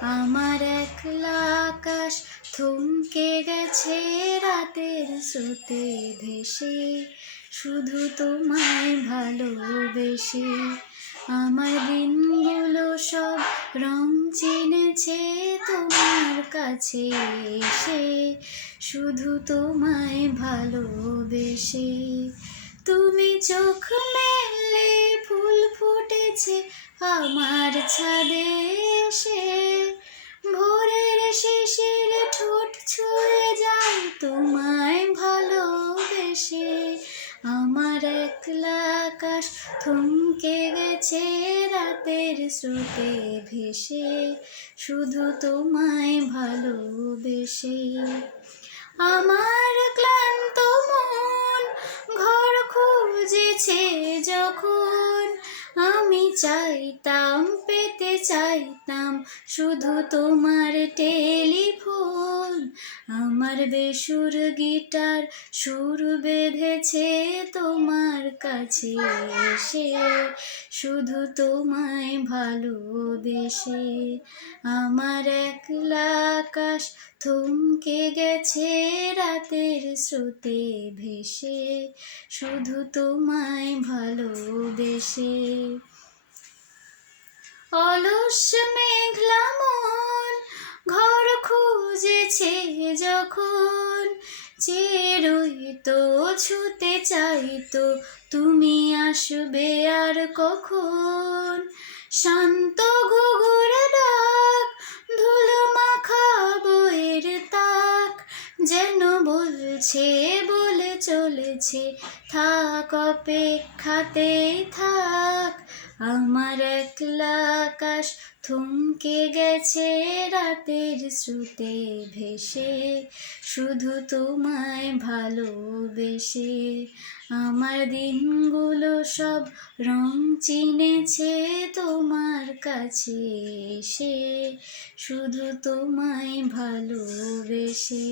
আমার একলা আকাশ থমকে গেছে রাতের স্রোতে ভেসে, শুধু তোমায় ভালোবেসে। আমার দিনগুলো সব রং চিনেছে তোমার কাছে এসে, শুধু তোমায় ভালোবেসে। তুমি চোখ মেললে ফুল ফুটেছে আমার ছাদে এসে, ভোরের শিশির ঠোঁট ছুঁয়ে যায় তোমায় ভালোবেসে। আমার একলা আকাশ থমকে গেছে রাতের স্রোতে ভেসে, শুধু তোমায় ভালোবেসে। আমার ক্লান্ত মন ঘর খুঁজেছে যখন, আমি চাইতাম পেতে চাইতাম শুধু তোমার টেলিফোন। আমার বেসুর গিটার সুর বেঁধেছে তোমার কাছে এসে, শুধু তোমায় ভালোবেসে। আমার একলা আকাশ থমকে গেছে রাতের স্রোতে ভেসে, শুধু তোমায় ভালোবেসে। অলস মেঘলা মন ঘর খুঁজেছে যখন, চেয়ে রইতো ছুতে চাইতো তুমি আসবে আর কখন। শান্ত ঘুঘুর ডাক, ধুলো মাখা বইয়ের তাক, যেন বলছে বলে চলেছে থাক অপেক্ষাতে থাক। আমার একলা আকাশ থমকে গেছে রাতের স্রোতে ভেসে, শুধু তোমায় ভালোবেসে। আমার দিনগুলো সব রং চিনেছে তোমার কাছে এসে, শুধু তোমায় ভালোবেসে।